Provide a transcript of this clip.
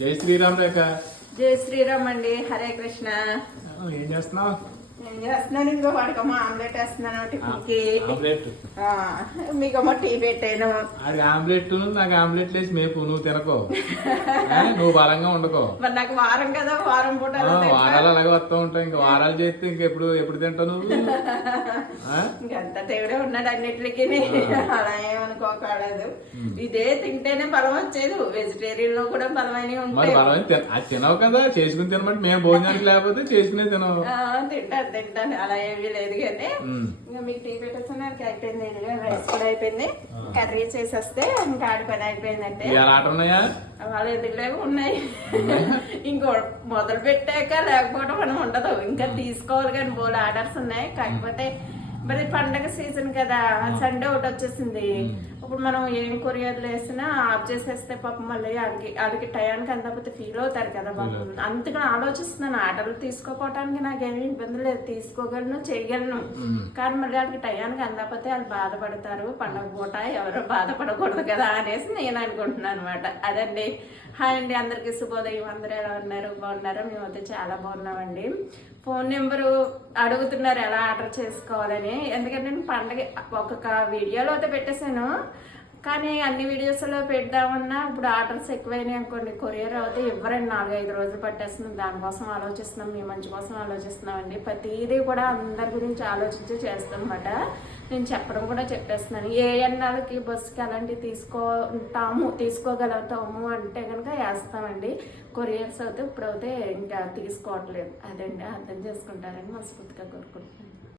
జై శ్రీరామ్ రేఖ. జై శ్రీరామ్ అండి. హరే కృష్ణ. ఏం చేస్తున్నావు? ఏం చేస్తున్నాను, ఇంకో వాడికమ్మ ఆమ్లెట్ వేస్తున్నాను టిఫిన్కి. ఆమ్లెట్ మీకమ్మ టీ పెట్టాను. అది ఆమ్లెట్ నాకు ఆమ్లెట్ వేసి మేపు, నువ్వు తినకో. నువ్వు బలంగా ఉండకో. మరి నాకు వారం కదా, వారం పూట వారాలు అలాగే వస్తూ ఉంటావు. ఇంకా వారాలు చేస్తే ఇంకెప్పుడు ఎప్పుడు తింటావు నువ్వు? ఇంకంతా దేవుడే ఉన్నాడు అన్నిటికీ, అలా ఏమనుకోకూడదు. ఇదే తింటేనే బలం వచ్చేది. వెజిటేరియన్ లో కూడా బలమైన ఉంటాయి. అది తినవు కదా, చేసుకుని తినమంటే మేము భోజనానికి లేకపోతే చేసుకునే తినవు. తింటాను అలా ఏమీ లేదు. కానీ ఇంకా మీకు టీ పెట్టేసరికి అయిపోయింది, రైస్ కూడా అయిపోయింది, కర్రీ చేసేస్తే ఇంకా ఆడి పని అయిపోయిందంటే. వాళ్ళు ఎందుకు లేవు ఉన్నాయి. ఇంకో మొదలు పెట్టాక లేకపోవడం మనం ఉండదు, ఇంకా తీసుకోవాలి. కానీ బోల్ ఆర్డర్స్ ఉన్నాయి. కాకపోతే మరి పండగ సీజన్ కదా, సండే ఒకటి వచ్చేసింది. ఇప్పుడు మనం ఏం కొరియర్లు వేసినా ఆఫ్ చేసేస్తే పాపం మళ్ళీ వాళ్ళకి టయానికి అందకపోతే ఫీల్ అవుతారు కదా పాపం. అందుకని ఆలోచిస్తున్నాను, ఆర్డర్లు తీసుకోపోవటానికి నాకేమీ ఇబ్బంది లేదు, తీసుకోగలను, చేయగలను. కానీ మళ్ళీ వాళ్ళకి టయానికి అందకపోతే వాళ్ళు బాధపడతారు. పండగ పూట ఎవరో బాధపడకూడదు కదా అనేసి నేను అనుకుంటున్నాను అనమాట. అదండి. హాయ్ అండి, అందరికీ శుభోదయం. అందరూ ఎలా ఉన్నారు? బాగున్నారా? మేమైతే చాలా బాగున్నామండి. ఫోన్ నెంబరు అడుగుతున్నారు ఎలా ఆర్డర్ చేసుకోవాలని. ఎందుకంటే నేను పండగ ఒక్కొక్క వీడియోలో అయితే పెట్టేశాను, కానీ అన్ని వీడియోస్లో పెడదామన్నా ఇప్పుడు ఆర్డర్స్ ఎక్కువైనాయి అనుకోండి, కొరియర్ అయితే ఇవ్వరండి. 4-5 రోజులు పట్టేస్తున్నాం. దానికోసం ఆలోచిస్తున్నాం, మీ మంచి కోసం ఆలోచిస్తున్నామండి. ప్రతిదీ కూడా అందరి గురించి ఆలోచించి చేస్తాం అన్నమాట. నేను చెప్పడం కూడా చెప్పేస్తున్నాను. ఏ ఎన్నాళ్ళకి బస్సుకి అలాంటివి తీసుకోగలుగుతాము అంటే కనుక వేస్తామండి. కొరియర్స్ అయితే ఇప్పుడైతే ఇంకా తీసుకోవట్లేదు. అదండి, అర్థం చేసుకుంటారని మనస్ఫూర్తిగా కోరుకుంటున్నాను.